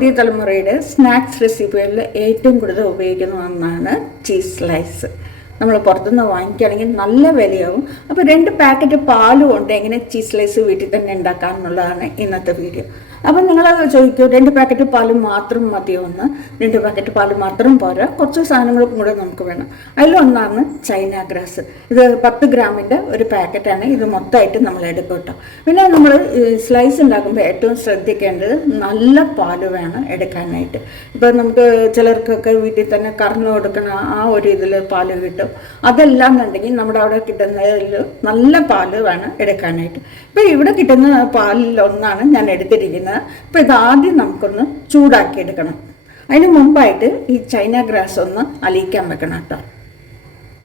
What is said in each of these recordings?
പുതിയ തലമുറയുടെ സ്നാക്സ് റെസിപ്പികളിൽ ഏറ്റവും കൂടുതൽ ഉപയോഗിക്കുന്ന ഒന്നാണ് ചീസ് സ്ലൈസ്. നമ്മൾ പുറത്തുനിന്ന് വാങ്ങിക്കുകയാണെങ്കിൽ നല്ല വിലയാവും. അപ്പോൾ രണ്ട് പാക്കറ്റ് പാലും ഉണ്ട്. എങ്ങനെ ചീസ് സ്ലൈസ് വീട്ടിൽ തന്നെ ഉണ്ടാക്കാമെന്നുള്ളതാണ് ഇന്നത്തെ വീഡിയോ. അപ്പം നിങ്ങൾ ചോദിക്കൂ രണ്ട് പാക്കറ്റ് പാൽ മാത്രം മതിയോ എന്ന് രണ്ട് പാക്കറ്റ് പാൽ മാത്രം പോരാ. കുറച്ച് സാധനങ്ങളും കൂടെ നമുക്ക് വേണം. അതിലൊന്നാണ് ചൈന ഗ്രാസ്. ഇത് പത്ത് ഗ്രാമിന്റെ ഒരു പാക്കറ്റാണ്. ഇത് മൊത്തമായിട്ട് നമ്മൾ എടുക്കും കേട്ടോ. പിന്നെ നമ്മൾ സ്ലൈസ് ഉണ്ടാക്കുമ്പോൾ ഏറ്റവും ശ്രദ്ധിക്കേണ്ടത് നല്ല പാൽ വേണം എടുക്കാനായിട്ട്. ഇപ്പം നമുക്ക് ചിലർക്കൊക്കെ വീട്ടിൽ തന്നെ കറന്നു കൊടുക്കണ ആ ഒരു ഇതിൽ പാൽ കിട്ടും. അതെല്ലാം എന്നുണ്ടെങ്കിൽ നമ്മുടെ അവിടെ കിട്ടുന്നതിൽ നല്ല പാൽ വേണം എടുക്കാനായിട്ട്. ഇപ്പം ഇവിടെ കിട്ടുന്ന പാലിൽ ഒന്നാണ് ഞാൻ എടുത്തിരിക്കുന്നത്. ഇപ്പം ഇതാദ്യം നമുക്കൊന്ന് ചൂടാക്കി എടുക്കണം അതിന് മുമ്പായിട്ട് ഈ ചൈന ഗ്രാസ് ഒന്ന് അലിയിക്കാൻ വെക്കണം കേട്ടോ.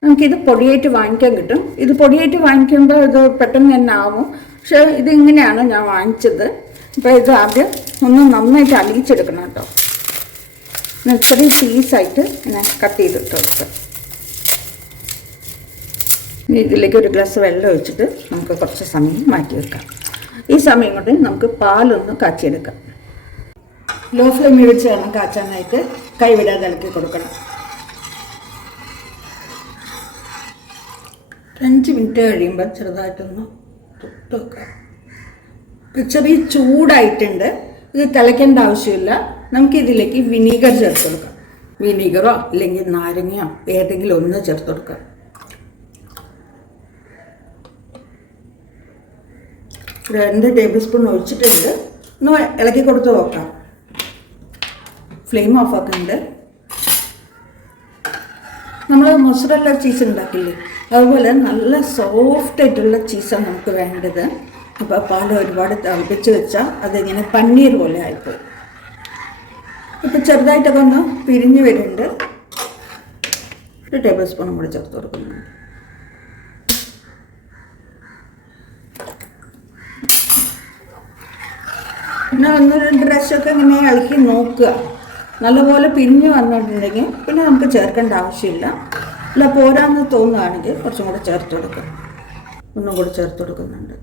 നമുക്കിത് പൊടിയായിട്ട് വാങ്ങിക്കാൻ കിട്ടും. ഇത് പൊടിയായിട്ട് വാങ്ങിക്കുമ്പോൾ ഇത് പെട്ടെന്ന് തന്നെ ആവും. പക്ഷേ ഇതിങ്ങനെയാണ് ഞാൻ വാങ്ങിച്ചത്. അപ്പോൾ ഇത് ആദ്യം ഒന്ന് നന്നായിട്ട് അലിയിച്ചെടുക്കണം കേട്ടോ. ഇത്രയും പീസായിട്ട് ഇങ്ങനെ കട്ട് ചെയ്തിട്ട് കൊടുക്കുക ഇതിലേക്ക് ഒരു ഗ്ലാസ് വെള്ളം ഒഴിച്ചിട്ട് നമുക്ക് കുറച്ച് സമയം മാറ്റി വെക്കാം. ഈ സമയം കൊണ്ട് നമുക്ക് പാലൊന്ന് കാച്ചിയെടുക്കാം. ലോ ഫ്ലെയിമിൽ വെച്ച് വേണം കാച്ചാനായിട്ട് കൈവിടാതെ ഇളക്കി കൊടുക്കണം. അഞ്ച് മിനിറ്റ് കഴിയുമ്പോൾ ചെറുതായിട്ടൊന്ന് തൊട്ട് വെക്കാം. ഇപ്പം ചെറിയ ചൂടായിട്ടുണ്ട്. ഇത് തിളയ്ക്കേണ്ട ആവശ്യമില്ല. നമുക്ക് ഇതിലേക്ക് വിനീഗർ ചേർത്ത് കൊടുക്കാം. വിനീഗറോ അല്ലെങ്കിൽ നാരങ്ങയോ ഏതെങ്കിലും ഒന്ന് ചേർത്ത് കൊടുക്കാം. രണ്ട് ടേബിൾ സ്പൂൺ ഒഴിച്ചിട്ടുണ്ട്. ഒന്ന് ഇളക്കി കൊടുത്ത് നോക്കാം ഫ്ലെയിം ഓഫ് ആക്കുന്നുണ്ട്. നമ്മൾ മൊസറല്ല ചീസ് ഉണ്ടാക്കില്ലേ? അതുപോലെ നല്ല സോഫ്റ്റ് ആയിട്ടുള്ള ചീസാണ് നമുക്ക് വേണ്ടത്. അപ്പോൾ പാൽ ഒരുപാട് തിളപ്പിച്ച് വെച്ചാൽ അതിങ്ങനെ പന്നീർ പോലെ ആയിപ്പോയി ഇപ്പം ചെറുതായിട്ടൊക്കെ ഒന്ന് പിരിഞ്ഞ് വരുന്നുണ്ട്. ഒരു ടേബിൾ സ്പൂണും കൂടി ചേർത്ത് കൊടുക്കുന്നു പിന്നെ ഒന്ന് രണ്ട് പ്രാവശ്യമൊക്കെ ഇങ്ങനെ ഇളക്കി നോക്കുക. നല്ലപോലെ പിരിഞ്ഞ് വന്നിട്ടുണ്ടെങ്കിൽ പിന്നെ നമുക്ക് ചേർക്കേണ്ട ആവശ്യമില്ല. അല്ല പോരാന്ന് തോന്നുകയാണെങ്കിൽ കുറച്ചും കൂടെ ചേർത്ത് കൊടുക്കുക. ഒന്നും കൂടി ചേർത്ത് കൊടുക്കുന്നുണ്ട്.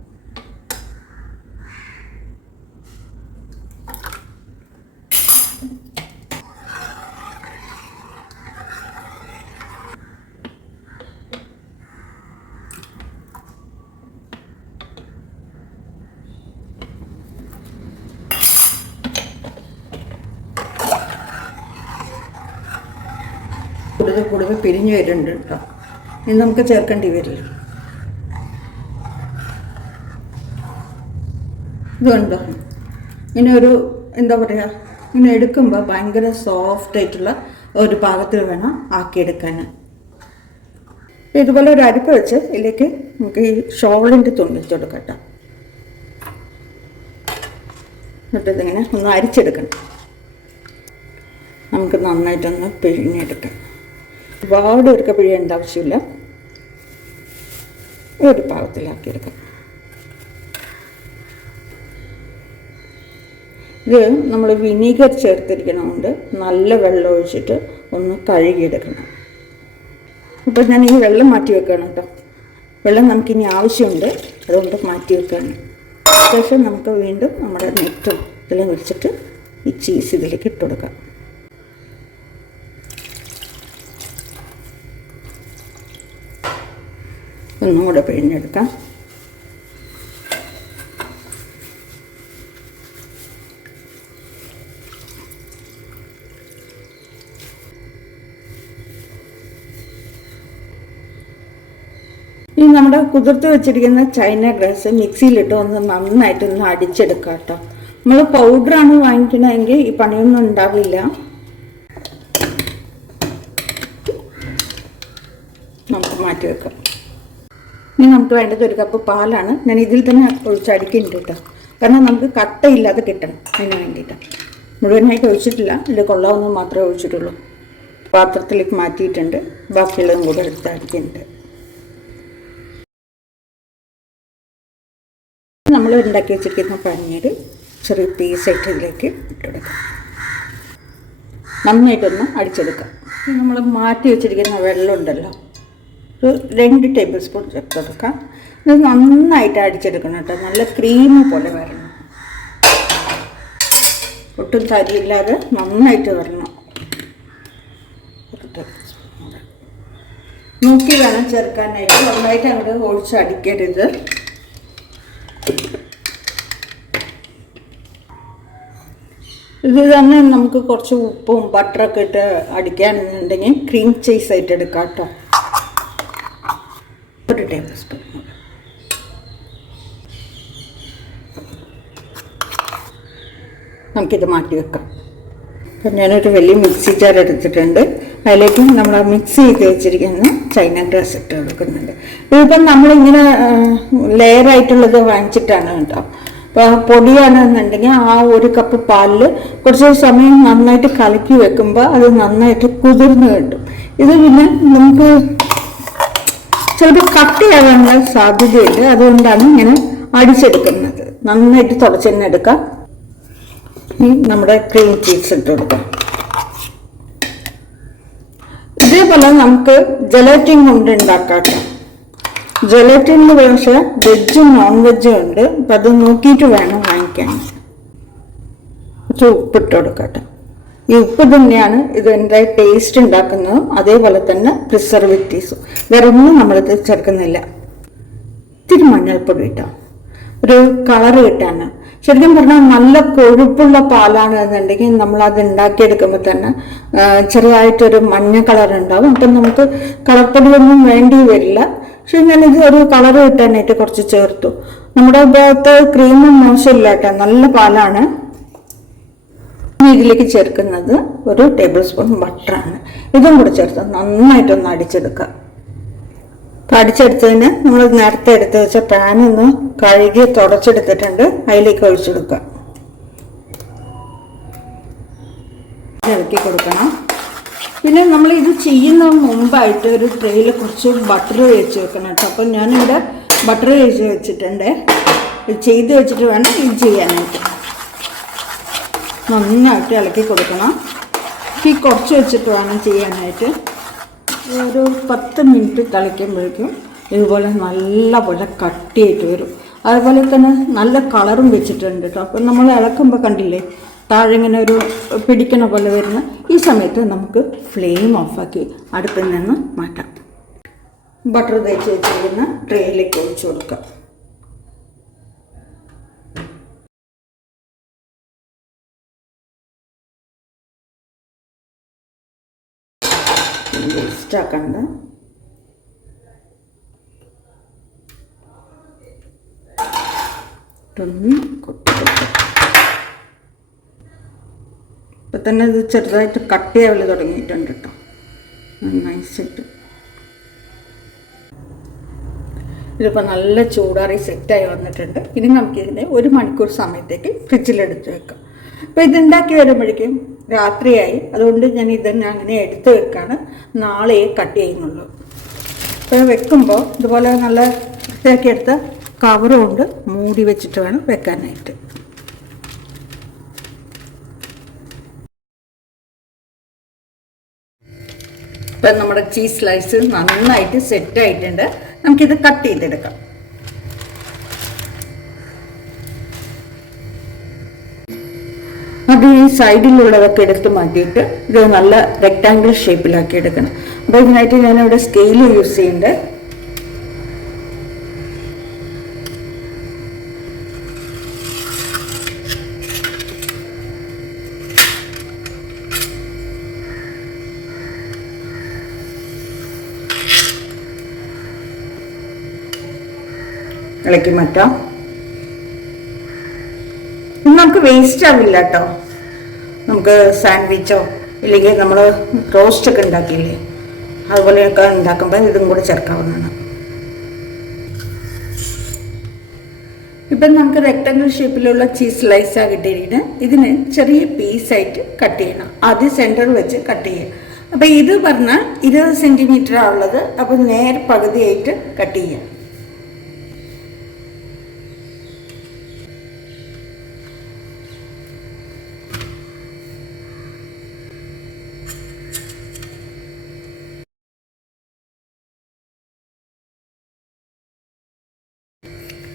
കൂടുതൽ കൂടുതൽ പിരിഞ്ഞു വരുന്നുണ്ട് കേട്ടോ. ഇനി നമുക്ക് ചേർക്കേണ്ടി വരില്ല. ഇതുണ്ടോ? ഇങ്ങനെ ഒരു എന്താ പറയുക ഇങ്ങനെ എടുക്കുമ്പോൾ ഭയങ്കര സോഫ്റ്റ് ആയിട്ടുള്ള ഒരു പാകത്തിൽ വേണം ആക്കിയെടുക്കാൻ ഇതുപോലെ ഒരു അരിപ്പ് വെച്ച് ഇതിലേക്ക് നമുക്ക് ഈ ഷോളിന്റെ തുണി വെച്ച് കൊടുക്കാം കേട്ടോ. എന്നിട്ട് ഇതിങ്ങനെ ഒന്ന് അരിച്ചെടുക്കണം. നമുക്ക് നന്നായിട്ടൊന്ന് പിഴിഞ്ഞെടുക്കാം. ഒരുപാട് ഒരുക്ക പിഴിയേണ്ട ആവശ്യമില്ല. ഒരു പാകത്തിലാക്കിയെടുക്കാം. ഇത് നമ്മൾ വിനീഗർ ചേർത്തിരിക്കണമുണ്ട്. നല്ല വെള്ളം ഒഴിച്ചിട്ട് ഒന്ന് കഴുകിയെടുക്കണം. ഇപ്പം ഞാൻ ഈ വെള്ളം മാറ്റി വെക്കണം കേട്ടോ. വെള്ളം നമുക്കിനി ആവശ്യമുണ്ട്. അതുകൊണ്ട് മാറ്റി വെക്കുകയാണ്. ശേഷം നമുക്ക് വീണ്ടും നമ്മുടെ നെറ്റും ഇതെല്ലാം വെച്ചിട്ട് ഈ ചീസ് ഇതിലേക്ക് ഇട്ട് കൊടുക്കാം ഒന്നും കൂടെ പിഴിഞ്ഞെടുക്കാം. ഇനി നമ്മുടെ കുതിർത്ത് വെച്ചിരിക്കുന്ന ചൈന ഗ്രാസ് മിക്സിയിലിട്ട് ഒന്ന് നന്നായിട്ട് ഒന്ന് അടിച്ചെടുക്കാം കേട്ടോ. നമ്മൾ പൗഡറാണ് വാങ്ങിക്കണമെങ്കിൽ ഈ പണിയൊന്നും ഉണ്ടാവില്ല. നമുക്ക് മാറ്റി വെക്കാം. ഇനി നമുക്ക് വേണ്ടത് ഒരു കപ്പ് പാലാണ്. ഞാൻ ഇതിൽ തന്നെ ഒഴിച്ചടിക്കുന്നുണ്ട് കേട്ടോ. കാരണം നമുക്ക് കട്ടയില്ലാതെ കിട്ടണം അതിന് വേണ്ടിയിട്ട്. മുഴുവനായിട്ട് ഒഴിച്ചിട്ടില്ല. ഇതിൽ കൊള്ളാവുന്ന മാത്രമേ ഒഴിച്ചിട്ടുള്ളൂ. പാത്രത്തിലേക്ക് മാറ്റിയിട്ടുണ്ട്. ബാക്കിയുള്ളതും കൂടെ എടുത്ത് അടിക്കുന്നുണ്ട് നമ്മൾ ഉണ്ടാക്കി വെച്ചിരിക്കുന്ന പനീർ ചെറിയ പീസായിട്ട് ഇതിലേക്ക് ഇട്ടെടുക്കാം നന്നായിട്ടൊന്ന് അടിച്ചെടുക്കാം. നമ്മൾ മാറ്റി വെച്ചിരിക്കുന്ന വെള്ളം ഉണ്ടല്ലോ. ഒരു രണ്ട് ടേബിൾ സ്പൂൺ ചേർത്ത് കൊടുക്കാം ഇത് നന്നായിട്ട് അടിച്ചെടുക്കണം കേട്ടോ. നല്ല ക്രീം പോലെ വരണം. ഒട്ടും തരിയില്ലാതെ നന്നായിട്ട് വരണം. നോക്കി വേണം ചേർക്കാനായിട്ട്. നന്നായിട്ട് അങ്ങോട്ട് ഒഴിച്ചടിക്കരുത് ഇത് തന്നെ നമുക്ക് കുറച്ച് ഉപ്പും ബട്ടറൊക്കെ ഇട്ട് അടിക്കുകയാണെന്നുണ്ടെങ്കിൽ ക്രീം ചീസ് ആയിട്ട് എടുക്കാം കേട്ടോ. ഒരു ടേബിൾ സ്പൂൺ. നമുക്കിത് മാറ്റി വെക്കാം. അപ്പം ഞാനൊരു വലിയ മിക്സി ജാർ എടുത്തിട്ടുണ്ട്. അതിലേക്ക് നമ്മൾ മിക്സ് ചെയ്ത് വെച്ചിരിക്കുന്ന ചൈന ഗ്രാസ് ഇട്ട് കൊടുക്കുന്നുണ്ട്. ഇതിപ്പം നമ്മളിങ്ങനെ ലെയറായിട്ടുള്ളത് വാങ്ങിച്ചിട്ടാണ് കേട്ടോ. അപ്പോൾ പൊടിയാണെന്നുണ്ടെങ്കിൽ ആ ഒരു കപ്പ് പാലിൽ കുറച്ച് സമയം നന്നായിട്ട് കലക്കി വെക്കുമ്പോൾ അത് നന്നായിട്ട് കുതിർന്ന് കിട്ടും. ഇത് പിന്നെ നമുക്ക് ചിലപ്പോൾ കട്ടിയാകാനുള്ള സാധ്യതയുണ്ട്. അതുകൊണ്ടാണ് ഇങ്ങനെ അടിച്ചെടുക്കുന്നത്. നന്നായിട്ട് തുടച്ച് തന്നെ എടുക്കാം. ഇനി നമ്മുടെ ക്രീം ചീസ് ഇട്ട് കൊടുക്കാം. ഇതേപോലെ നമുക്ക് ജലാറ്റിൻ കൊണ്ട് ഉണ്ടാക്കാം ജലാറ്റിനിൽ പക്ഷേ വെജും നോൺ വെജും ഉണ്ട്. അപ്പം അത് നോക്കിയിട്ട് വേണം വാങ്ങിക്കാൻ. കുറച്ച് ഉപ്പിട്ട് കൊടുക്കട്ടെ ഈ ഉപ്പ് തന്നെയാണ് ഇതിന്റെ ടേസ്റ്റ് ഉണ്ടാക്കുന്നതും. അതേപോലെ തന്നെ പ്രിസർവേറ്റീവ്സും വേറെ ഒന്നും നമ്മളിത് ചേർക്കുന്നില്ല. ഇത്തിരി മഞ്ഞൾപ്പൊടി ഇട്ടോ. ഒരു കളർ കിട്ടാണ് ശരിക്കും പറഞ്ഞാൽ നല്ല കൊഴുപ്പുള്ള പാലാണ് എന്നുണ്ടെങ്കിൽ നമ്മൾ അത് ഉണ്ടാക്കിയെടുക്കുമ്പോൾ തന്നെ ചെറുതായിട്ടൊരു മഞ്ഞ കളർ ഉണ്ടാവും. അപ്പം നമുക്ക് കളർപ്പൊടിയൊന്നും വേണ്ടി വരില്ല. പക്ഷെ ഞാനിത് ഒരു കളർ കിട്ടാനായിട്ട് കുറച്ച് ചേർത്തു. നമ്മുടെ ഭാഗത്ത് ക്രീമും മോശമില്ല കേട്ടോ. നല്ല പാലാണ്. ഇതിലേക്ക് ചേർക്കുന്നത് ഒരു ടേബിൾ സ്പൂൺ ബട്ടറാണ് ഇതും കൂടെ ചേർത്ത് നന്നായിട്ടൊന്ന് അടിച്ചെടുക്കുക. അപ്പം അടിച്ചെടുത്തതിന് നമ്മൾ നേരത്തെ എടുത്ത് വെച്ച പാൻ ഒന്ന് കഴുകി തുടച്ചെടുത്തിട്ടുണ്ട്. അതിലേക്ക് ഒഴിച്ചെടുക്കുക. ഇളക്കി കൊടുക്കണം. പിന്നെ നമ്മൾ ഇത് ചെയ്യുന്ന മുമ്പായിട്ട് ഒരു ട്രെയിൽ കുറച്ച് ബട്ടർ തേച്ച് വെക്കണം കേട്ടോ. അപ്പം ഞാനിവിടെ ബട്ടർ തേച്ച് വെച്ചിട്ടുണ്ട്. ചെയ്ത് വെച്ചിട്ട് വേണം ഇത് ചെയ്യാനായിട്ട്. നന്നായിട്ട് ഇളക്കി കൊടുക്കണം. ഈ കുറച്ച് വെച്ചിട്ട് വേണം ചെയ്യാനായിട്ട്. ഒരു പത്ത് മിനിറ്റ് തിളയ്ക്കുമ്പോഴേക്കും ഇതുപോലെ നല്ല പോലെ കട്ടിയായിട്ട് വരും. അതുപോലെ തന്നെ നല്ല കളറും വെച്ചിട്ടുണ്ട് കേട്ടോ അപ്പം നമ്മൾ ഇളക്കുമ്പോൾ കണ്ടില്ലേ താഴെ ഇങ്ങനെ ഒരു പിടിക്കണ പോലെ വരുന്ന ഈ സമയത്ത് നമുക്ക് ഫ്ലെയിം ഓഫാക്കി അടുപ്പിൽ നിന്ന് മാറ്റാം. ബട്ടർ തേച്ച് വെച്ചിരിക്കുന്ന ട്രേയിലേക്ക് ഒഴിച്ചു കൊടുക്കാം വേസ്റ്റ് ആക്കണ്ട കൊടുക്കാം ഇപ്പം തന്നെ ഇത് ചെറുതായിട്ട് കട്ടിയാവൽ തുടങ്ങിയിട്ടുണ്ട് കേട്ടോ. നന്നായിട്ട് ഇതിപ്പോൾ നല്ല ചൂടാറി സെറ്റായി വന്നിട്ടുണ്ട്. ഇനി നമുക്കിതിനെ ഒരു മണിക്കൂർ സമയത്തേക്ക് ഫ്രിഡ്ജിലെടുത്ത് വെക്കാം. അപ്പോൾ ഇതുണ്ടാക്കി വരുമ്പോഴേക്കും രാത്രിയായി. അതുകൊണ്ട് ഞാൻ ഇതന്നെ അങ്ങനെ എടുത്ത് വെക്കാണ്. നാളെ കട്ട് ചെയ്യുന്നുള്ളൂ. അപ്പോൾ വെക്കുമ്പോൾ ഇതുപോലെ നല്ല വൃത്തിയാക്കി എടുത്ത കവറും കൊണ്ട് മൂടി വെച്ചിട്ട് വേണം വെക്കാനായിട്ട്. ഇപ്പം നമ്മുടെ ചീസ് സ്ലൈസ് നന്നായിട്ട് സെറ്റ് ആയിട്ടുണ്ട്. നമുക്കിത് കട്ട് ചെയ്തെടുക്കാം. അത് ഈ സൈഡിലുള്ളതൊക്കെ എടുത്ത് മാറ്റിയിട്ട് ഇത് നല്ല റെക്റ്റാങ്കിൾ ഷേപ്പിലാക്കി എടുക്കണം. അപ്പോൾ ഇതിനായിട്ട് ഞാനിവിടെ സ്കെയിൽ യൂസ് ചെയ്യുന്നുണ്ട് ഇളക്കി മാറ്റാം. നമുക്ക് വേസ്റ്റ് ആവില്ല കേട്ടോ നമുക്ക് സാൻഡ്വിച്ചോ ഇല്ലെങ്കിൽ നമ്മൾ റോസ്റ്റ് ഒക്കെ ഉണ്ടാക്കിയില്ലേ അതുപോലെയൊക്കെ ഉണ്ടാക്കുമ്പോൾ ഇതും കൂടെ ചേർക്കാവുന്നതാണ്. ഇപ്പം നമുക്ക് റെക്ടാങ്കിൾ ഷേപ്പിലുള്ള ചീസ് സ്ലൈസ് കിട്ടിയിരിക്കുന്നത് ഇതിന് ചെറിയ പീസായിട്ട് കട്ട് ചെയ്യണം. ആദ്യം സെന്റർ വെച്ച് കട്ട് ചെയ്യുക അപ്പം ഇത് പറഞ്ഞാൽ ഇരുപത് സെന്റിമീറ്റർ ഉള്ളത്. അപ്പോൾ നേരെ പകുതിയായിട്ട് കട്ട് ചെയ്യാം.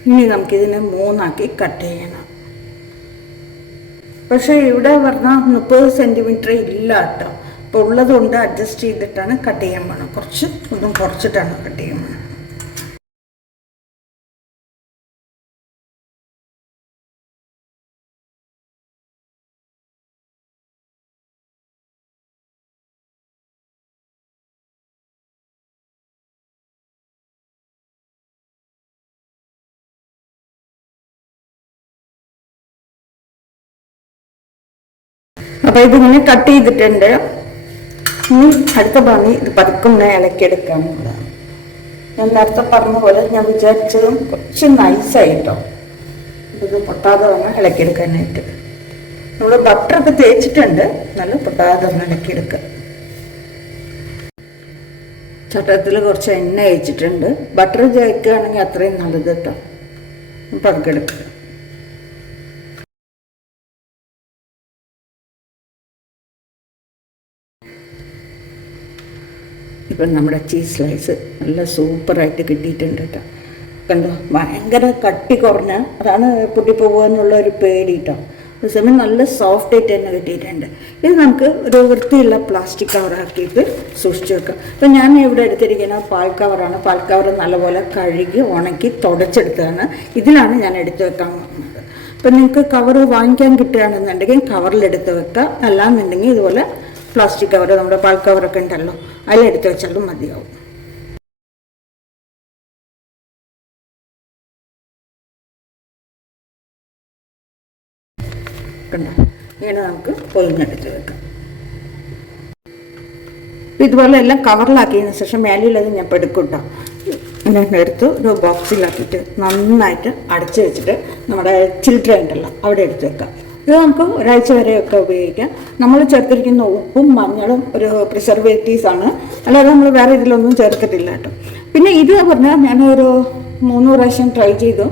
ഇനി നമുക്കിതിനെ മൂന്നാക്കി കട്ട് ചെയ്യണം. പക്ഷേ ഇവിടെ പറഞ്ഞാൽ മുപ്പത് സെന്റിമീറ്റർ ഇല്ല കേട്ടോ അപ്പോൾ ഉള്ളതുകൊണ്ട് അഡ്ജസ്റ്റ് ചെയ്തിട്ടാണ് കട്ട് ചെയ്യാൻ പോകുന്നത് കുറച്ച് ഒന്നും കുറച്ചിട്ടാണ് കട്ട് ചെയ്യാൻ അപ്പോൾ ഇതിങ്ങനെ കട്ട് ചെയ്തിട്ടുണ്ട്. ഇനി അടുത്ത പണി ഇത് പതുക്കുന്ന ഇളക്കിയെടുക്കാൻ ഞാൻ നേരത്തെ പറഞ്ഞ പോലെ ഞാൻ വിചാരിച്ചതും കുറച്ച് നൈസായിട്ടോ ഇത് പൊട്ടാതെ വേണം ഇളക്കിയെടുക്കാനായിട്ട്. നമ്മൾ ബട്ടറൊക്കെ തേച്ചിട്ടുണ്ട്. നല്ല പൊട്ടാതെ ഒന്ന് ഇളക്കിയെടുക്കുക ചട്ടത്തിൽ കുറച്ച് എണ്ണ അയച്ചിട്ടുണ്ട് ബട്ടർ ചേർക്കുകയാണെങ്കിൽ അത്രയും നല്ലത് കേട്ടോ. പതുക്കെ ഇപ്പം നമ്മുടെ ചീസ് സ്ലൈസ് നല്ല സൂപ്പറായിട്ട് കിട്ടിയിട്ടുണ്ട് കേട്ടോ. കണ്ടോ? ഭയങ്കര കട്ടി കുറഞ്ഞ അതാണ് പൊട്ടിപ്പോകാനുള്ള ഒരു പേടി കേട്ടോ. അതേസമയം നല്ല സോഫ്റ്റ് ആയിട്ട് തന്നെ കിട്ടിയിട്ടുണ്ട്. ഇത് നമുക്ക് ഒരു വൃത്തിയുള്ള പ്ലാസ്റ്റിക് കവറാക്കിയിട്ട് സൂക്ഷിച്ചു വെക്കാം. ഇപ്പം ഞാൻ ഇവിടെ എടുത്തിരിക്കുന്ന പാൽ കവറാണ് പാൽ കവർ നല്ലപോലെ കഴുകി ഉണക്കി തുടച്ചെടുത്തതാണ്. ഇതിലാണ് ഞാൻ എടുത്തു വെക്കാൻ പോകുന്നത്. അപ്പം നിങ്ങൾക്ക് കവർ വാങ്ങിക്കാൻ കിട്ടുകയാണെന്നുണ്ടെങ്കിൽ കവറിലെടുത്ത് വെക്കുക അല്ലാന്നുണ്ടെങ്കിൽ ഇതുപോലെ പ്ലാസ്റ്റിക് കവർ നമ്മുടെ പാൽ കവറൊക്കെ ഉണ്ടല്ലോ. അതിലെടുത്ത് വെച്ചാലും മതിയാവും. കണ്ടോ? ഇങ്ങനെ നമുക്ക് പൊതിഞ്ഞെടുത്ത് വെക്കാം. ഇതുപോലെ എല്ലാം കവറിലാക്കിയതിന് ശേഷം മേലെയുള്ളത് ഞാൻ പെടുക്കൂട്ടോ ഞാൻ എടുത്ത് ഒരു ബോക്സിലാക്കിയിട്ട് നന്നായിട്ട് അടച്ചു വെച്ചിട്ട് നമ്മുടെ ചിൽഡ്രൻ ഉണ്ടല്ലോ അവിടെ എടുത്ത് വെക്കാം. ഇത് നമുക്ക് ഒരാഴ്ച വരെയൊക്കെ ഉപയോഗിക്കാം. നമ്മൾ ചേർത്തിരിക്കുന്ന ഉപ്പും മഞ്ഞളും ഒരു പ്രിസർവേറ്റീവ്സ് ആണ്. അല്ലാതെ നമ്മൾ വേറെ ഇതിലൊന്നും ചേർത്തിട്ടില്ല കേട്ടോ. പിന്നെ ഇത് പറഞ്ഞാൽ ഞാനൊരു മൂന്ന് പ്രാവശ്യം ട്രൈ ചെയ്തു.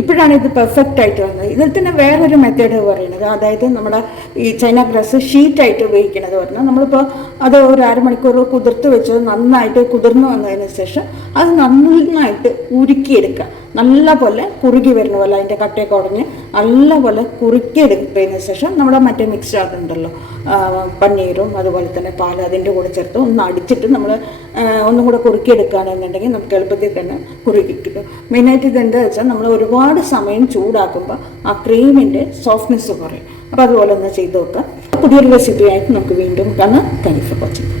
ഇപ്പോഴാണ് ഇത് പെർഫെക്റ്റ് ആയിട്ട് വന്നത്. ഇതിൽ തന്നെ വേറൊരു മെത്തേഡ് പറയുന്നത്. അതായത് നമ്മുടെ ഈ ചൈന ഗ്രാസ് ഷീറ്റായിട്ട് ഉപയോഗിക്കുന്നത് പറഞ്ഞാൽ നമ്മളിപ്പോൾ അത് ഒരു അരമണിക്കൂർ കുതിർത്ത് വെച്ച് നന്നായിട്ട് കുതിർന്നു വന്നതിന് ശേഷം അത് നന്നായിട്ട് ഉരുക്കിയെടുക്കുക. നല്ല പോലെ കുറുകി വരുന്ന പോലെ അതിന്റെ കട്ടയൊക്കെ ഉടഞ്ഞ് നല്ല പോലെ കുറുക്കിയെടുത്തതിന് ശേഷം നമ്മുടെ മറ്റേ മിക്സ് ഉണ്ടല്ലോ ആ, പനീറും അതുപോലെ തന്നെ പാൽ അതിന്റെ കൂടെ ചേർത്ത് ഒന്ന് അടിച്ചിട്ട് നമ്മൾ ഒന്നും കൂടെ കുറുക്കിയെടുക്കുകയാണെന്നുണ്ടെങ്കിൽ നമുക്ക് എളുപ്പത്തിൽ തന്നെ കുറുക്കി കിട്ടും. മെയിനായിട്ട് ഇതെന്താ വെച്ചാൽ നമ്മൾ ഒരുപാട് സമയം ചൂടാക്കുമ്പോൾ ആ ക്രീമിന്റെ സോഫ്റ്റ്നെസ് കുറയും. അപ്പോൾ അതുപോലെ ഒന്ന് ചെയ്ത് നോക്കാം. പുതിയൊരു റെസിപ്പിയായിട്ട് നമുക്ക് വീണ്ടും കാണാം. Thank you for watching